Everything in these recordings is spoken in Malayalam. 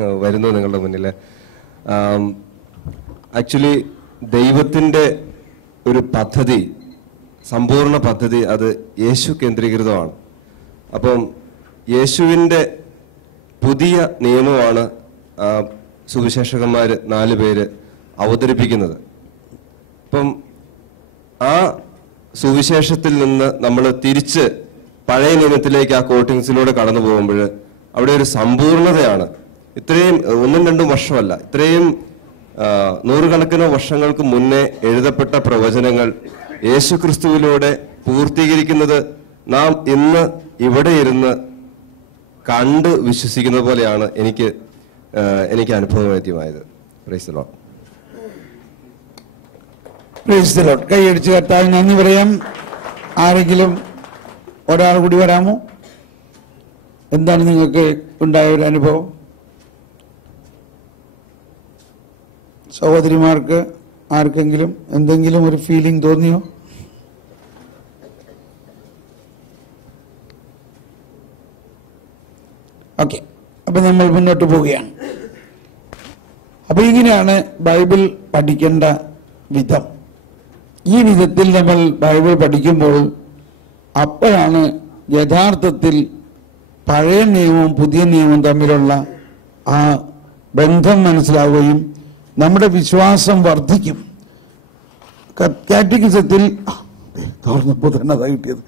വരുന്നു നിങ്ങളുടെ മുന്നിൽ. ആക്ച്വലി ദൈവത്തിൻ്റെ ഒരു പദ്ധതി, സമ്പൂർണ്ണ പദ്ധതി, അത് യേശു കേന്ദ്രീകൃതമാണ്. അപ്പം യേശുവിൻ്റെ പുതിയ നിയമമാണ് സുവിശേഷകന്മാർ 4 പേര് അവതരിപ്പിക്കുന്നത്. അപ്പം ആ സുവിശേഷത്തിൽ നിന്ന് നമ്മൾ തിരിച്ച് പഴയ നിയമത്തിലേക്ക് ആ കോട്ടിങ്സിലൂടെ കടന്നു പോകുമ്പോൾ അവിടെ ഒരു സമ്പൂർണതയാണ്. ഇത്രയും 1-2 വർഷമല്ല, ഇത്രയും നൂറുകണക്കിന് വർഷങ്ങൾക്ക് മുന്നേ എഴുതപ്പെട്ട പ്രവചനങ്ങൾ യേശു ക്രിസ്തുവിലൂടെ പൂർത്തീകരിക്കുന്നത് നാം ഇന്ന് ഇവിടെ ഇരുന്ന് കണ്ട് വിശ്വസിക്കുന്ന പോലെയാണ് എനിക്ക് അനുഭവവേദ്യമായത്. Praise the lord. Praise the lord. കൈയടിച്ച് കർത്താവിന് നന്ദി പറയാം. ആരെങ്കിലും ഒരാൾ കൂടി വരാമോ? എന്താണ് നിങ്ങൾക്ക് ഉണ്ടായ ഒരു അനുഭവം? സഹോദരിമാർക്ക് ആർക്കെങ്കിലും എന്തെങ്കിലും ഒരു ഫീലിംഗ് തോന്നിയോ? ഓക്കെ, അപ്പൊ നമ്മൾ മുന്നോട്ട് പോവുകയാണ്. അപ്പൊ ഇങ്ങനെയാണ് ബൈബിൾ പഠിക്കേണ്ട വിധം. ഈ വിധത്തിൽ നമ്മൾ ബൈബിൾ പഠിക്കുമ്പോൾ അപ്പോഴാണ് യഥാർത്ഥത്തിൽ പഴയ നിയമവും പുതിയ നിയമവും തമ്മിലുള്ള ആ ബന്ധം മനസ്സിലാവുകയും നമ്മുടെ വിശ്വാസം വർദ്ധിക്കും. കാറ്റഗിസത്തിൽ തുറന്നപ്പോൾ തന്നെ അതാ കിട്ടിയത്.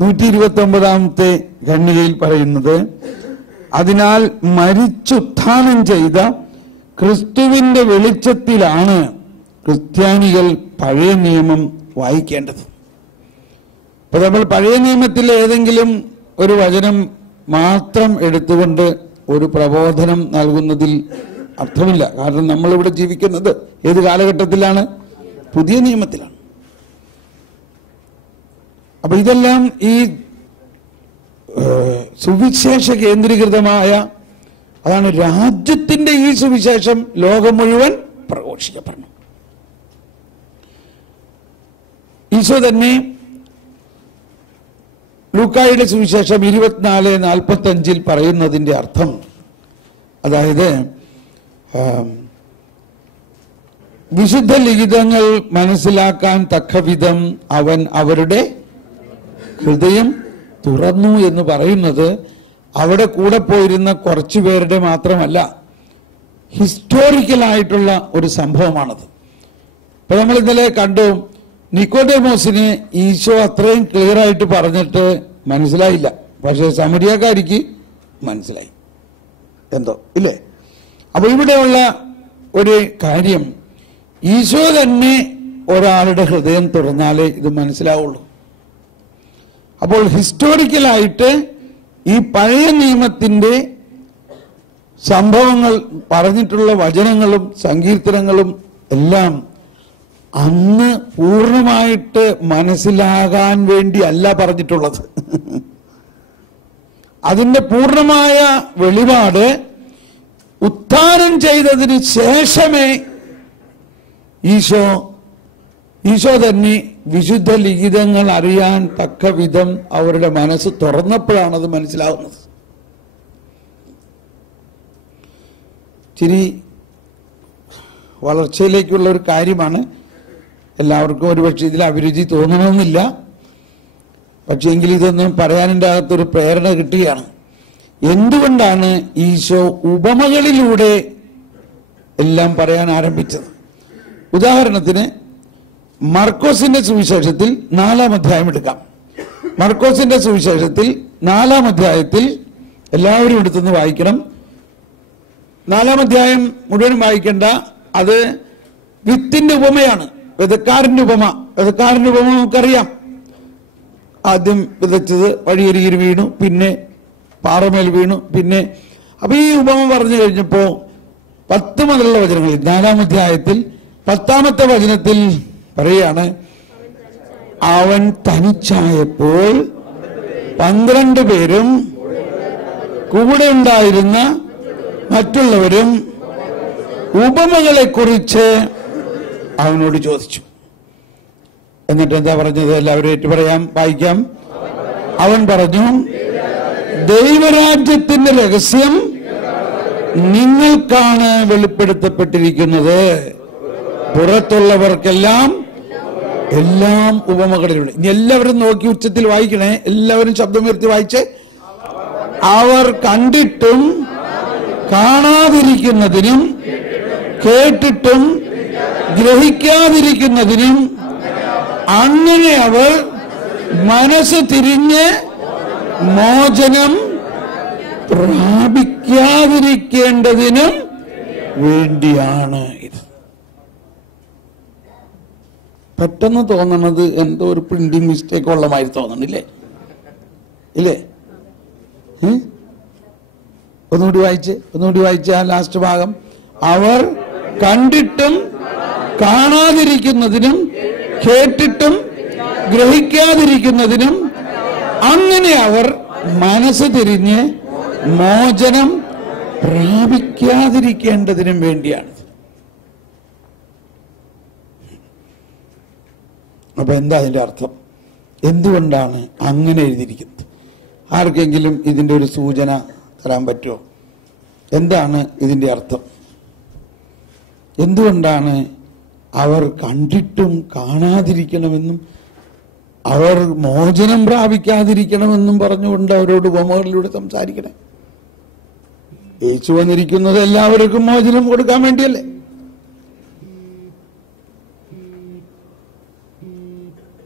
129-ാമത്തെ ഖണ്ഡികയിൽ പറയുന്നത്, അതിനാൽ മരിച്ചുത്ഥാനം ചെയ്ത ക്രിസ്തുവിന്റെ വെളിച്ചത്തിലാണ് ക്രിസ്ത്യാനികൾ പഴയ നിയമം വായിക്കേണ്ടത്. അപ്പൊ നമ്മൾ പഴയ നിയമത്തിലെ ഏതെങ്കിലും ഒരു വചനം മാത്രം എടുത്തുകൊണ്ട് ഒരു പ്രബോധനം നൽകുന്നതിൽ അർത്ഥമില്ല. കാരണം നമ്മളിവിടെ ജീവിക്കുന്നത് ഏത് കാലഘട്ടത്തിലാണ്? പുതിയ നിയമത്തിലാണ്. അപ്പൊ ഇതെല്ലാം ഈ സുവിശേഷ കേന്ദ്രീകൃതമായ, അതാണ് രാജ്യത്തിന്റെ ഈ സുവിശേഷം ലോകം മുഴുവൻ പ്രഘോഷിക്കപ്പെടണം. ഈശോ തന്നെ ലൂക്കായുടെ സുവിശേഷം 24:45 പറയുന്നതിന്റെ അർത്ഥം, അതായത് വിശുദ്ധ ലിഖിതങ്ങൾ മനസ്സിലാക്കാൻ തക്കവിധം അവൻ അവരുടെ ഹൃദയം തുറന്നു എന്ന് പറയുന്നത് അവിടെ കൂടെ പോയിരുന്ന കുറച്ചു പേരുടെ മാത്രമല്ല, ഹിസ്റ്റോറിക്കലായിട്ടുള്ള ഒരു സംഭവമാണത്. ഇപ്പൊ നമ്മൾ ഇന്നലെ കണ്ടു, നിക്കോദേമോസിന് ഈശോ അത്രയും ക്ലിയർ ആയിട്ട് പറഞ്ഞിട്ട് മനസ്സിലായില്ല. പക്ഷെ സമരിയക്കാരിക്ക് മനസ്സിലായി. എന്തോ ഇല്ലേ? അപ്പൊ ഇവിടെയുള്ള ഒരു കാര്യം, ഈശോ തന്നെ ഒരാളുടെ ഹൃദയം തുറന്നാലേ ഇത് മനസ്സിലാവുള്ളൂ. അപ്പോൾ ഹിസ്റ്റോറിക്കലായിട്ട് ഈ പഴയ നിയമത്തിന്റെ സംഭവങ്ങൾ പറഞ്ഞിട്ടുള്ള വചനങ്ങളും സങ്കീർത്തനങ്ങളും എല്ലാം അന്ന് പൂർണ്ണമായിട്ട് മനസ്സിലാകാൻ വേണ്ടി അല്ല പറഞ്ഞിട്ടുള്ളത്. അതിന്റെ പൂർണ്ണമായ വെളിപാട് ഉത്ഥാനം ചെയ്തതിന് ശേഷമേ ഈശോ തന്നെ വിശുദ്ധ ലിഖിതങ്ങൾ അറിയാൻ തക്ക വിധം അവരുടെ മനസ്സ് തുറന്നപ്പോഴാണ് അത് മനസ്സിലാവുന്നത്. ഇച്ചിരി വളർച്ചയിലേക്കുള്ള ഒരു കാര്യമാണ്. എല്ലാവർക്കും ഒരുപക്ഷെ ഇതിൽ അഭിരുചി തോന്നണമെന്നില്ല. പക്ഷേ എങ്കിൽ ഇതൊന്നും പറയാനിൻ്റെ അകത്തൊരു പ്രേരണ കിട്ടുകയാണ്. എന്തുകൊണ്ടാണ് ഈശോ ഉപമകളിലൂടെ എല്ലാം പറയാൻ ആരംഭിച്ചത്? ഉദാഹരണത്തിന് മർക്കോസിന്റെ സുവിശേഷത്തിൽ 4-ാം അധ്യായം എടുക്കാം. മർക്കോസിന്റെ സുവിശേഷത്തിൽ 4-ാം അധ്യായത്തിൽ എല്ലാവരും എടുത്തുനിന്ന് വായിക്കണം. 4-ാം അധ്യായം മുഴുവനും വായിക്കേണ്ട. അത് വിത്തിന്റെ ഉപമയാണ്, വിതക്കാരന്റെ ഉപമ. വിതക്കാരന്റെ ഉപമ നമുക്കറിയാം. ആദ്യം വിതച്ചത് വഴിയരികിൽ വീണു, പിന്നെ പാറമേൽ വീണു, പിന്നെ അപ്പൊ ഈ ഉപമ പറഞ്ഞു കഴിഞ്ഞപ്പോ 10 മുതലുള്ള വചനങ്ങളിൽ 4-ാം അധ്യായത്തിൽ 10-ാമത്തെ വചനത്തിൽ പറയാണ്, അവൻ തനിച്ചായപ്പോൾ 12 പേരും കൂടെ ഉണ്ടായിരുന്ന മറ്റുള്ളവരും ഉപമകളെ കുറിച്ച് അവനോട് ചോദിച്ചു. എന്നിട്ട് എന്താ പറഞ്ഞത്? എല്ലാവരും ഏറ്റു പറയാം, വായിക്കാം. അവൻ പറഞ്ഞു, ദൈവരാജ്യത്തിന്റെ രഹസ്യം നിങ്ങൾക്കാണ് വെളിപ്പെടുത്തപ്പെട്ടിരിക്കുന്നത്. പുറത്തുള്ളവർക്കെല്ലാം എല്ലാം ഉപമകളിലൂടെ. ഇനി എല്ലാവരും നോക്കി ഉച്ചത്തിൽ വായിക്കണേ. എല്ലാവരും ശബ്ദമുയർത്തി വായിച്ചേ. അവർ കണ്ടിട്ടും കാണാതിരിക്കുന്നതിനും കേട്ടിട്ടും ഗ്രഹിക്കാതിരിക്കുന്നതിനും അങ്ങനെ അവർ മനസ്സ് തിരിഞ്ഞ് മോചനം പ്രാപിക്കാതിരിക്കേണ്ടതിനും വേണ്ടിയാണ് ഇത്. പെട്ടെന്ന് തോന്നണത് എന്തോ ഒരു പ്രിന്റിംഗ് മിസ്റ്റേക്ക് ഉള്ളമാതിരി തോന്നണില്ലേ? ഇല്ലേ? ഒന്നുകൂടി വായിച്ച് ആ ലാസ്റ്റ് ഭാഗം. അവർ കണ്ടിട്ടും കാണാതിരിക്കുന്നതിനും കേട്ടിട്ടും ഗ്രഹിക്കാതിരിക്കുന്നതിനും അങ്ങനെ അവർ മനസ്സ് തിരിഞ്ഞ് മോചനം പ്രാപിക്കാതിരിക്കേണ്ടതിനും വേണ്ടിയാണ്. അപ്പൊ എന്താ അതിന്റെ അർത്ഥം? എന്തുകൊണ്ടാണ് അങ്ങനെ എഴുതിയിരിക്കുന്നത്? ആർക്കെങ്കിലും ഇതിന്റെ ഒരു സൂചന തരാൻ പറ്റുമോ? എന്താണ് ഇതിന്റെ അർത്ഥം? എന്തുകൊണ്ടാണ് അവർ കണ്ടിട്ടും കാണാതിരിക്കണമെന്നും അവർ മോചനം പ്രാപിക്കാതിരിക്കണമെന്നും പറഞ്ഞുകൊണ്ട് അവരോട് ഉപമകളിലൂടെ സംസാരിക്കണേ? യേശു വന്നിരിക്കുന്നത് എല്ലാവർക്കും മോചനം കൊടുക്കാൻ വേണ്ടിയല്ലേ?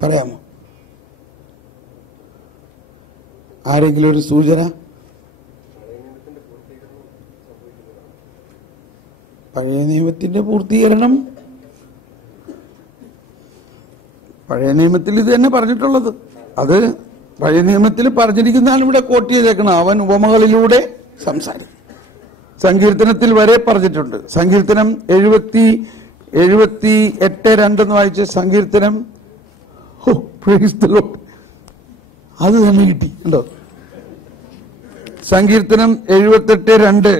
പറയാമോ? ആരെങ്കിലും ഒരു സൂചന? പഴയ നിയമത്തിന്റെ പൂർത്തീകരണം പഴയ നിയമത്തിൽ ഇത് തന്നെ പറഞ്ഞിട്ടുള്ളത്. അത് പഴയ നിയമത്തിൽ പറഞ്ഞിരിക്കുന്നതാണ് ഇവിടെ കോട്ട് ചെയ്തേക്കണം. അവൻ ഉപമകളിലൂടെ സംസാരിക്കും. സങ്കീർത്തനത്തിൽ വരെ പറഞ്ഞിട്ടുണ്ട്. സങ്കീർത്തനം 78:2 വായിച്ച് സങ്കീർത്തനം അത് തന്നെ കിട്ടി ഉണ്ടോ? സങ്കീർത്തനം 78:2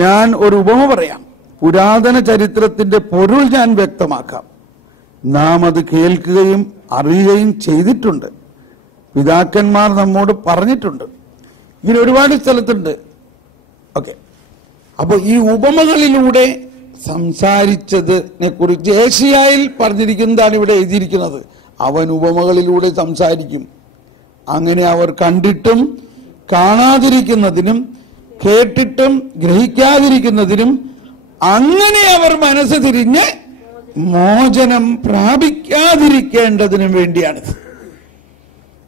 ഞാൻ ഒരു ഉപമ പറയാം, പുരാതന ചരിത്രത്തിന്റെ പൊരുൾ ഞാൻ വ്യക്തമാക്കാം. നാം അത് കേൾക്കുകയും അറിയുകയും ചെയ്തിട്ടുണ്ട്, പിതാക്കന്മാർ നമ്മോട് പറഞ്ഞിട്ടുണ്ട്. ഇങ്ങനെ ഒരുപാട് സ്ഥലത്തുണ്ട്. ഓക്കെ, അപ്പൊ ഈ ഉപമകളിലൂടെ സംസാരിച്ചതിനെ കുറിച്ച് ഏശയ്യായിൽ പറഞ്ഞിരിക്കുന്നതാണ് ഇവിടെ എഴുതിയിരിക്കുന്നത്. അവൻ ഉപമകളിലൂടെ സംസാരിക്കും. അങ്ങനെ അവർ കണ്ടിട്ടും കാണാതിരിക്കുന്നതിനും കേട്ടിട്ടും ഗ്രഹിക്കാതിരിക്കുന്നതിനും അങ്ങനെ അവർ മനസ്സ് തിരിഞ്ഞ് മോചനം പ്രാപിക്കാതിരിക്കേണ്ടതിനും വേണ്ടിയാണിത്.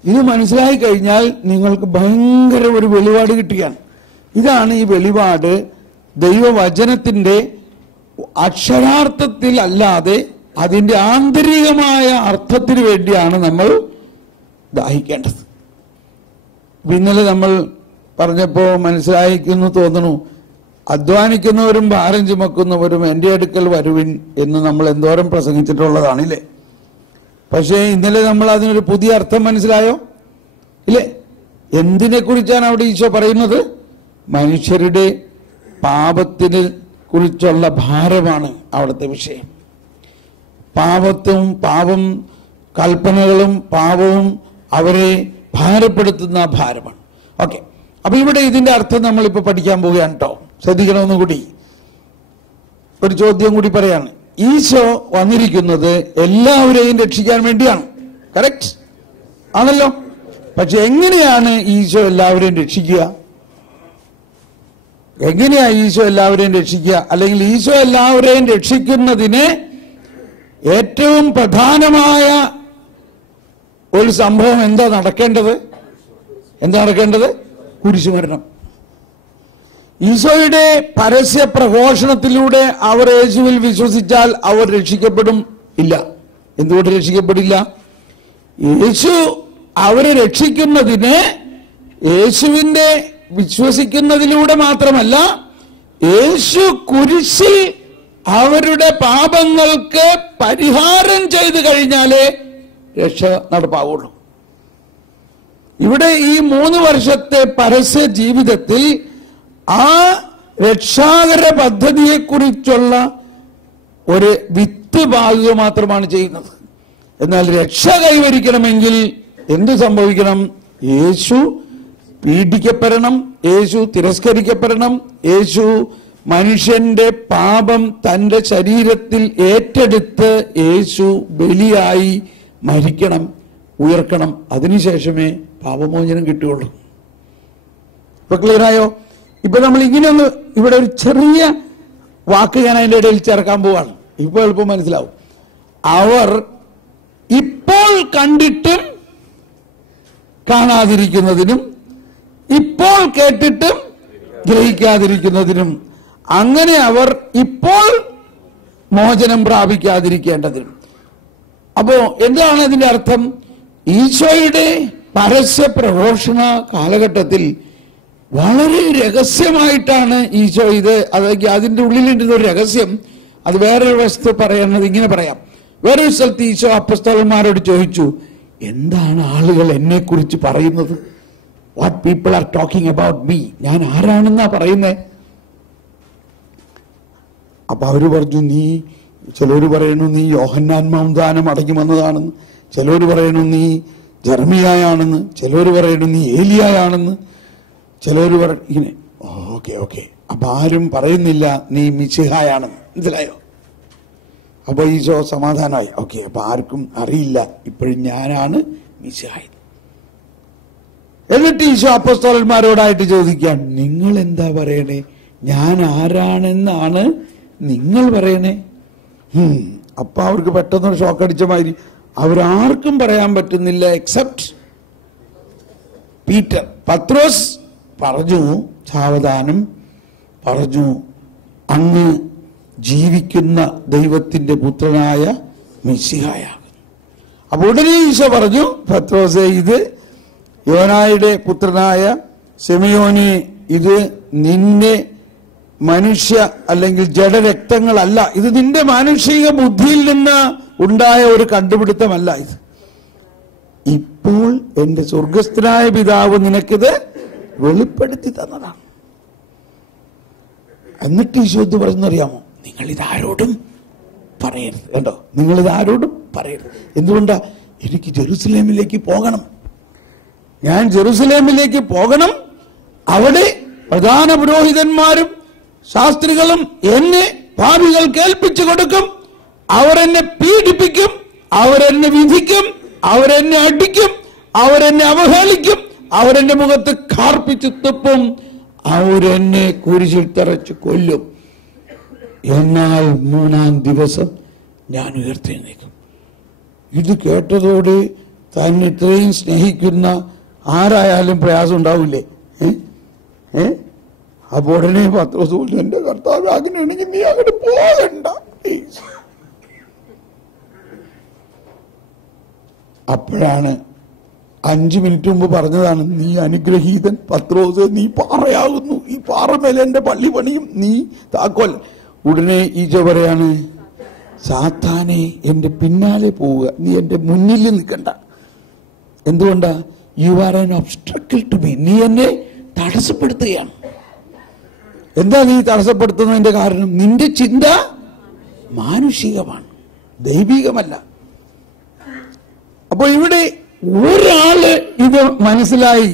ഇത് മനസ്സിലായി കഴിഞ്ഞാൽ നിങ്ങൾക്ക് ഭയങ്കര ഒരു വെളിപാട് കിട്ടുകയാണ്. ഇതാണ് ഈ വെളിപാട്. ദൈവവചനത്തിന്റെ അക്ഷരാർത്ഥത്തിൽ അല്ലാതെ അതിന്റെ ആന്തരികമായ അർത്ഥത്തിന് വേണ്ടിയാണ് നമ്മൾ ദാഹിക്കേണ്ടത്. ഇന്നലെ നമ്മൾ പറഞ്ഞപ്പോ മനസ്സിലായിക്കുന്നു തോന്നുന്നു. അധ്വാനിക്കുന്നവരും ഭാരം ചുമക്കുന്നവരും എൻ്റെ അടുക്കൽ വരുവിൻ എന്ന് നമ്മൾ എന്തോരം പ്രസംഗിച്ചിട്ടുള്ളതാണില്ലേ? പക്ഷേ ഇന്നലെ നമ്മൾ അതിനൊരു പുതിയ അർത്ഥം മനസ്സിലായോ? ഇല്ലേ? എന്തിനെ കുറിച്ചാണ് അവിടെ ഈശോ പറയുന്നത്? മനുഷ്യരുടെ പാപത്തിനെ കുറിച്ചുള്ള ഭാരമാണ് അവിടുത്തെ വിഷയം. പാപം കൽപ്പനകളും പാപവും അവരെ ഭാരപ്പെടുത്തുന്ന ഭാരമാണ്. ഓക്കെ, അപ്പൊ ഇവിടെ ഇതിന്റെ അർത്ഥം നമ്മളിപ്പോ പഠിക്കാൻ പോവുകയാണ് കേട്ടോ. ശ്രദ്ധിക്കണമെന്നും കൂടി ഒരു ചോദ്യം കൂടി പറയാണ്. ഈശോ വന്നിരിക്കുന്നത് എല്ലാവരെയും രക്ഷിക്കാൻ വേണ്ടിയാണ്. കറക്റ്റ് ആണല്ലോ? പക്ഷെ എങ്ങനെയാണ് ഈശോ എല്ലാവരെയും രക്ഷിക്കുക? എങ്ങനെയാ ഈശോ എല്ലാവരെയും രക്ഷിക്കുക? അല്ലെങ്കിൽ ഈശോ എല്ലാവരെയും രക്ഷിക്കുന്നതിന് ഏറ്റവും പ്രധാനമായ ഒരു സംഭവം എന്താ നടക്കേണ്ടത്? കുരിശുമരണം. ഈശോയുടെ പരസ്യ പ്രഘോഷണത്തിലൂടെ അവർ യേശുവിൽ വിശ്വസിച്ചാൽ അവർ രക്ഷിക്കപ്പെടും? ഇല്ല. എന്തുകൊണ്ട് രക്ഷിക്കപ്പെടില്ല? യേശു അവരെ രക്ഷിക്കുന്നതിന് യേശുവിന്റെ വിശ്വസിക്കുന്നതിലൂടെ മാത്രമല്ല, യേശു കുരിശിൽ അവരുടെ പാപങ്ങൾക്ക് പരിഹാരം ചെയ്തു കഴിഞ്ഞാലേ രക്ഷ നടപ്പാവുള്ളൂ. ഇവിടെ ഈ 3 വർഷത്തെ പരസ്യ ജീവിതത്തിൽ ആ രക്ഷാകര പദ്ധതിയെക്കുറിച്ചുള്ള ഒരു വിത്ത് പാകുക മാത്രമാണ് ചെയ്യുന്നത്. എന്നാൽ രക്ഷ കൈവരിക്കണമെങ്കിൽ എന്ത് സംഭവിക്കണം? യേശു പീഡിക്കപ്പെടണം, യേശു തിരസ്കരിക്കപ്പെടണം, യേശു മനുഷ്യന്റെ പാപം തന്റെ ശരീരത്തിൽ ഏറ്റെടുത്ത് യേശു ബലിയായി മരിക്കണം, ഉയർക്കണം. അതിനുശേഷമേ പാപമോചനം കിട്ടുകയുള്ളൂ. ഇപ്പൊ ക്ലിയറായോ? ഇപ്പൊ നമ്മൾ ഇങ്ങനെയൊന്ന് ഇവിടെ ഒരു ചെറിയ വാക്ക് ഞാൻ അതിൻ്റെ ഇടയിൽ ചേർക്കാൻ പോവാണ്. ഇപ്പൊ എളുപ്പം മനസ്സിലാവും. അവർ ഇപ്പോൾ കണ്ടിട്ടും കാണാതിരിക്കുന്നതിനും ഇപ്പോൾ കേട്ടിട്ടും ഗ്രഹിക്കാതിരിക്കുന്നതിനും, അങ്ങനെ അവർ ഇപ്പോൾ മോചനം പ്രാപിക്കാതിരിക്കേണ്ടതിനും. അപ്പോ എന്താണ് ഇതിന്റെ അർത്ഥം? ഈശോയുടെ പരസ്യ പ്രഘോഷണ കാലഘട്ടത്തിൽ വളരെ രഹസ്യമായിട്ടാണ് ഈശോ ഇത്, അതായത് അതിൻ്റെ ഉള്ളിലിരുന്ന ഒരു രഹസ്യം. അത് വേറൊരു വസ്തു പറയുന്നത് ഇങ്ങനെ പറയാം. വേറൊരു സ്ഥലത്ത് ഈശോ അപ്പസ്തലന്മാരോട് ചോദിച്ചു, എന്താണ് ആളുകൾ എന്നെ കുറിച്ച് പറയുന്നത്? What people are talking about me? ഞാൻ ആരാണെന്നാ പറയുന്നേ? അപ്പൊ അവര് പറഞ്ഞു, ചിലര് പറയുന്നു നീ യോഹന്നാൻ മൗന്താനം അടങ്ങി വന്നതാണെന്ന്, ചിലര് പറയുന്നു നീ ജർമിയായാണെന്ന്, ചിലര് പറയുന്നു നീ ഏലിയായാണെന്ന്, ചിലര് ഇങ്ങനെ. ഓക്കെ അപ്പൊ ആരും പറയുന്നില്ല നീ മിശിഹായാണെന്ന്. മനസ്സിലായോ? അപ്പൊ ഈശോ സമാധാനമായി. ഓക്കെ, അപ്പൊ ആർക്കും അറിയില്ല ഇപ്പോഴും ഞാനാണ് മിശിഹായി. എന്നിട്ട് ഈശോ അപ്പോസ്തലന്മാരോടായിട്ട് ചോദിക്കാൻ, നിങ്ങൾ എന്താ പറയണേ? ഞാൻ ആരാണെന്നാണ് നിങ്ങൾ പറയണേ? അപ്പൊ അവർക്ക് പെട്ടെന്നൊരു ഷോക്ക് അടിച്ച മാതിരി. അവരാർക്കും പറയാൻ പറ്റുന്നില്ല എക്സെപ്റ്റ് പീറ്റർ. പത്രോസ് പറഞ്ഞു, സാവധാനം പറഞ്ഞു, അങ്ങ് ജീവിക്കുന്ന ദൈവത്തിന്റെ പുത്രനായ മിശിഹായാകുന്നു. അപ്പൊ ഉടനെ ഈശോ പറഞ്ഞു, പത്രോസേ, ഇത് യോനായുടെ പുത്രനായ സിമിയോനെ, ഇത് നിന്റെ മനുഷ്യ അല്ലെങ്കിൽ ജഡരക്തങ്ങളല്ല, ഇത് നിന്റെ മാനുഷിക ബുദ്ധിയിൽ നിന്ന് ഉണ്ടായ ഒരു കണ്ടുപിടുത്തമല്ല. ഇത് ഇപ്പോൾ എന്റെ സ്വർഗസ്ഥനായ പിതാവ് നിനക്കിത് വെളിപ്പെടുത്തി തന്നതാണ്. എന്നിട്ട് ഈശോ ഇത് പറഞ്ഞറിയാമോ? നിങ്ങൾ ഇതാരോടും പറയരുത്. കേട്ടോ, നിങ്ങൾ ഇതാരോടും പറയരുത്. എന്തുകൊണ്ടാ? എനിക്ക് ജെറുസലേമിലേക്ക് പോകണം. ഞാൻ ജെറുസലേമിലേക്ക് പോകണം. അവിടെ പ്രധാന പുരോഹിതന്മാരും ശാസ്ത്രികളും എന്നെ പാപികൾ കേൾപ്പിച്ചു കൊടുക്കും. അവരെന്നെ പീഡിപ്പിക്കും, അവരെന്നെ വിധിക്കും, അവരെന്നെ അടിക്കും, അവരെന്നെ അവഹേളിക്കും, അവരെന്റെ മുഖത്ത് കാർപ്പിച്ചു തുപ്പും, അവരെന്നെ കുരിശിൽ തറച്ച് കൊല്ലും. എന്നാൽ 3-ാം ദിവസം ഞാൻ ഉയർത്തെഴുന്നേൽക്കും. ഇത് കേട്ടതോടെ തന്നെ ഇത്രയും സ്നേഹിക്കുന്ന ആരായാലും പ്രയാസം ഉണ്ടാവില്ലേ? അപ്പൊ ഉടനെ പത്രോസ് പറഞ്ഞു, എന്റെ കർത്താവ് അങ്ങനെയാണെങ്കിൽ നീ അങ്ങോട്ട് പോകണ്ട. അപ്പോഴാണ് 5 മിനിറ്റ് മുമ്പ് പറഞ്ഞതാണ്, നീ അനുഗ്രഹീതൻ പത്രോസ്, നീ പാറയാകുന്നു, ഈ പാറമേലെ എന്റെ പള്ളി പണിയും, നീ താക്കോൽ. ഉടനെ ഈശോ പറയാണ്, സാത്താനെ എന്റെ പിന്നാലെ പോവുക, നീ എന്റെ മുന്നിൽ നിൽക്കണ്ട. എന്തുകൊണ്ടാ? You are an obstacle to me. നീ എന്നെ തടസ്സപ്പെടുത്തുകയാണ്. എന്താ നീ തടസ്സപ്പെടുത്തുന്നതിന്റെ കാരണം? നിന്റെ ചിന്ത മാനുഷികമാണ്, ദൈവികമല്ല. അപ്പൊ ഇവിടെ ഒരാള് ഇത് മനസ്സിലായി.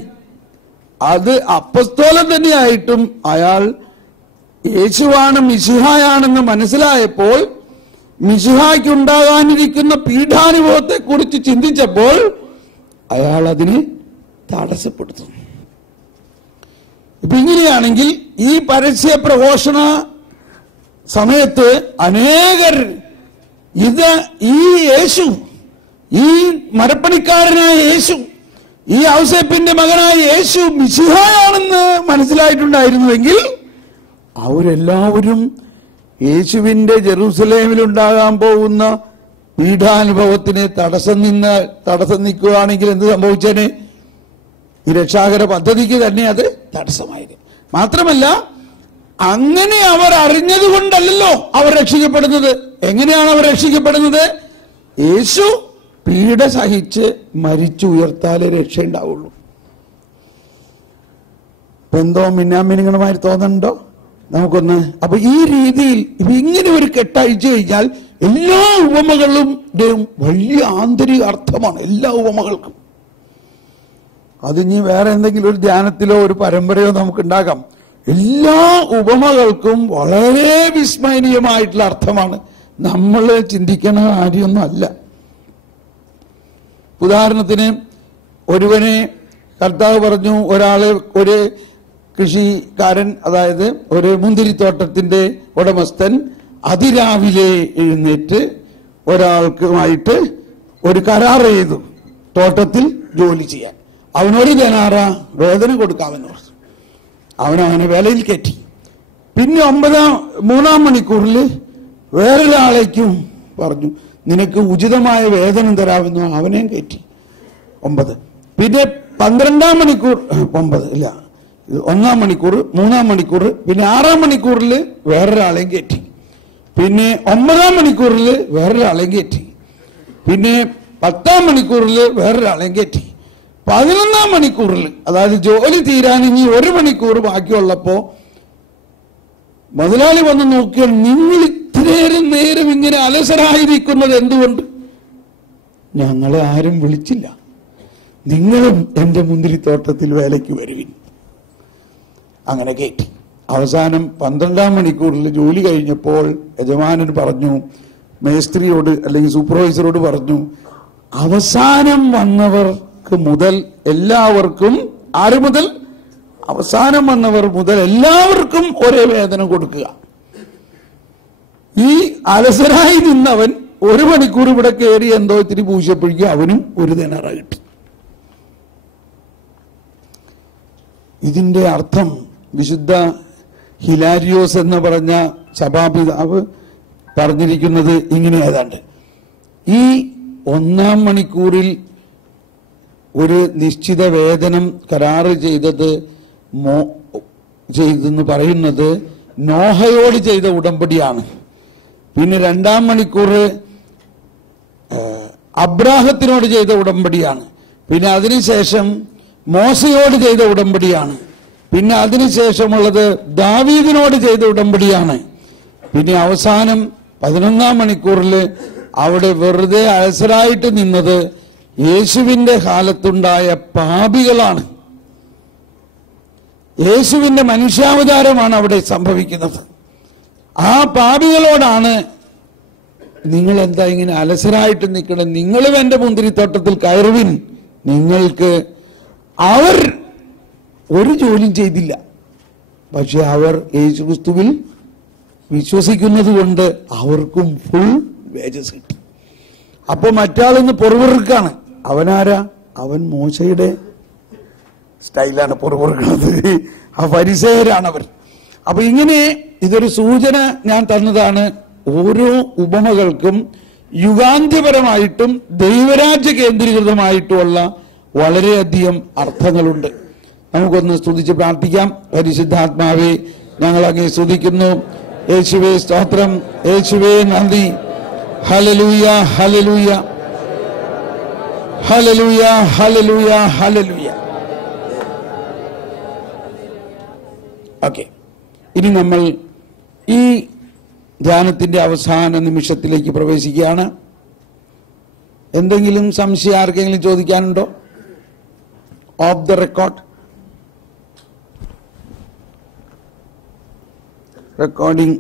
അത് അപ്പസ്തോലൻ തന്നെയായിട്ടും അയാൾ യേശുവാണ് മിശിഹായാണെന്ന് മനസ്സിലായപ്പോൾ, മിശിഹായ്ക്ക് ഉണ്ടാകാനിരിക്കുന്ന പീഡാനുഭവത്തെ കുറിച്ച് ചിന്തിച്ചപ്പോൾ അയാൾ അതിനെ തടസ്സപ്പെടുത്തുന്നു. ഇപ്പൊ ഇങ്ങനെയാണെങ്കിൽ ഈ പരസ്യ പ്രഘോഷണ സമയത്ത് അനേകർ ഈ യേശു, ഈ മരപ്പണിക്കാരനായ യേശു, ഈ ഔസേപ്പിന്റെ മകനായ യേശു മിശിഹായാണെന്ന് മനസ്സിലായിട്ടുണ്ടായിരുന്നുവെങ്കിൽ അവരെല്ലാവരും യേശുവിന്റെ ജെറൂസലേമിലുണ്ടാകാൻ പോകുന്ന പീഡാനുഭവത്തിന് തടസ്സം നിൽക്കുകയാണെങ്കിൽ എന്ത് സംഭവിച്ചേനെ? ഈ രക്ഷാകര പദ്ധതിക്ക് തന്നെ അത് തടസ്സമായിരുന്നു. മാത്രമല്ല, അങ്ങനെ അവർ അറിഞ്ഞത് കൊണ്ടല്ലോ അവർ രക്ഷിക്കപ്പെടുന്നത്. എങ്ങനെയാണ് അവർ രക്ഷിക്കപ്പെടുന്നത്? യേശു പീഡ സഹിച്ച് മരിച്ചു ഉയർത്താലേ രക്ഷയുണ്ടാവുള്ളൂ. എന്തോ മിന്നാമിനുങ്ങളുമായി തോന്നുന്നുണ്ടോ നമുക്കൊന്ന്? അപ്പൊ ഈ രീതിയിൽ ഇങ്ങനെ ഒരു കെട്ടഴിച്ചു കഴിഞ്ഞാൽ എല്ലാ ഉപമകളുടെയും വലിയ ആന്തരിക അർത്ഥമാണ് എല്ലാ ഉപമകൾക്കും. അതിനി വേറെ എന്തെങ്കിലും ഒരു ധ്യാനത്തിലോ ഒരു പരമ്പരയോ നമുക്കുണ്ടാകാം. എല്ലാ ഉപമകൾക്കും വളരെ വിസ്മരണീയമായിട്ടുള്ള അർത്ഥമാണ്. നമ്മൾ ചിന്തിക്കണ കാര്യമൊന്നും അല്ല. ഉദാഹരണത്തിന് ഒരുവനെ കർത്താവ് പറഞ്ഞു, ഒരു കൃഷിക്കാരൻ, അതായത് ഒരു മുന്തിരിത്തോട്ടത്തിന്റെ ഉടമസ്ഥൻ അതിരാവിലെ എഴുന്നേറ്റ് ഒരാൾക്കുമായിട്ട് ഒരു കരാർ ചെയ്തു തോട്ടത്തിൽ ജോലി ചെയ്യാൻ. അവനൊരു ദിനാറ വേതനം കൊടുക്കാമെന്ന് പറഞ്ഞു. അവനവനെ വേലയിൽ കയറ്റി. പിന്നെ 3-ാം മണിക്കൂറിൽ വേറൊരാളേക്കും പറഞ്ഞു, നിനക്ക് ഉചിതമായ വേതനം തരാമെന്ന്. അവനെയും കയറ്റി 9. പിന്നെ 12-ാം മണിക്കൂർ 9 ഇല്ല 1-ാം മണിക്കൂർ, 3-ാം മണിക്കൂർ, പിന്നെ 6-ാം മണിക്കൂറിൽ വേറൊരാളെയും കയറ്റി. പിന്നെ 9-ാം മണിക്കൂറിൽ വേറൊരാളെയും കയറ്റി. പിന്നെ 10-ാം മണിക്കൂറിൽ വേറൊരാളെയും കയറ്റി. 11-ാം മണിക്കൂറിൽ, അതായത് ജോലി തീരാൻ ഇനി 1 മണിക്കൂർ ബാക്കിയുള്ളപ്പോ മുതലാളി വന്ന് നോക്കിയാൽ, നിങ്ങൾ ഇത്രയേറെ നേരം ഇങ്ങനെ അലസരായിരിക്കുന്നത് എന്തുകൊണ്ട്? ഞങ്ങളെ ആരും വിളിച്ചില്ല, നിങ്ങളും എന്റെ മുന്തിരിത്തോട്ടത്തിൽ വേലയ്ക്ക് വരുവിൻ. അങ്ങനെ കയറ്റി. അവസാനം 12-ാം മണിക്കൂറിൽ ജോലി കഴിഞ്ഞപ്പോൾ യജമാനൻ പറഞ്ഞു, മേസ്ത്രിയോട് അല്ലെങ്കിൽ സൂപ്പർവൈസറോട് പറഞ്ഞു, അവസാനം വന്നവർക്ക് മുതൽ എല്ലാവർക്കും, ആര് മുതൽ? അവസാനം വന്നവർ മുതൽ എല്ലാവർക്കും ഒരേ വേതനം കൊടുക്കുക. ഈ അലസരായി നിന്നവൻ 1 മണിക്കൂർ ഇവിടെ കയറി എന്തോ ഇത്തിരി പൂശപ്പോഴേക്കും അവനും 1 ദിനാറ കിട്ടി. ഇതിന്റെ അർത്ഥം വിശുദ്ധ ഹിലാരിയോസ് എന്ന് പറഞ്ഞ സഭാപിതാവ് പറഞ്ഞിരിക്കുന്നത് ഇങ്ങനെ ഏതാണ്ട്, ഈ 1-ാം മണിക്കൂറിൽ ഒരു നിശ്ചിത വേതനം കരാറ് ചെയ്തെന്ന് പറയുന്നത് നോഹയോട് ചെയ്ത ഉടമ്പടിയാണ്. പിന്നെ 2-ാം മണിക്കൂർ അബ്രാഹത്തിനോട് ചെയ്ത ഉടമ്പടിയാണ്. പിന്നെ അതിനുശേഷം മോശയോട് ചെയ്ത ഉടമ്പടിയാണ്. പിന്നെ അതിനുശേഷമുള്ളത് ദാവീദിനോട് ചെയ്ത ഉടമ്പടിയാണ്. പിന്നെ അവസാനം 11-ാം മണിക്കൂറിൽ അവിടെ വെറുതെ അലസരായിട്ട് നിന്നത് യേശുവിന്റെ കാലത്തുണ്ടായ പാപികളാണ്. യേശുവിന്റെ മനുഷ്യാവതാരമാണ് അവിടെ സംഭവിക്കുന്നത്. ആ പാപികളോടാണ്, നിങ്ങൾ എന്താ ഇങ്ങനെ അലസരായിട്ട് നിൽക്കണം, നിങ്ങളും എന്റെ മുന്തിരിത്തോട്ടത്തിൽ കയറുവിൻ. നിങ്ങൾക്ക്, അവർ ഒരു ജോലിയും ചെയ്തില്ല, പക്ഷെ അവർ യേശുക്രിസ്തുവിൽ വിശ്വസിക്കുന്നത് കൊണ്ട് അവർക്കും ഫുൾ വേജസ് കിട്ടി. അപ്പൊ മറ്റാളൊന്ന് പൊറുപൊറുക്കാണ്. അവനാരാ? അവൻ മോശയുടെ സ്റ്റൈലാണ് പൊറുപൊറുക്കുന്നത്. ആ ഫരിസേയരാണവർ. അപ്പൊ ഇങ്ങനെ ഇതൊരു സൂചന ഞാൻ തന്നതാണ്. ഓരോ ഉപമകൾക്കും യുഗാന്ത്യപരമായിട്ടും ദൈവരാജ്യ കേന്ദ്രീകൃതമായിട്ടുമുള്ള വളരെയധികം അർത്ഥങ്ങളുണ്ട്. നമുക്കൊന്ന് സ്തുതിച്ച് പ്രാർത്ഥിക്കാം. പരിശുദ്ധാത്മാവേ, ഞങ്ങൾ അങ്ങേ സ്തുതിക്കുന്നു. യേശുവേ സ്തോത്രം, യേശുവേ നന്ദി. Hallelujah, hallelujah, hallelujah, hallelujah, hallelujah. Okay, ഇനി നമ്മൾ ഈ ധ്യാനത്തിന്റെ അവസാന നിമിഷത്തിലേക്ക് പ്രവേശിക്കുകയാണ്. എന്തെങ്കിലും സംശയം ആർക്കെങ്കിലും ചോദിക്കാനുണ്ടോ? Of the recording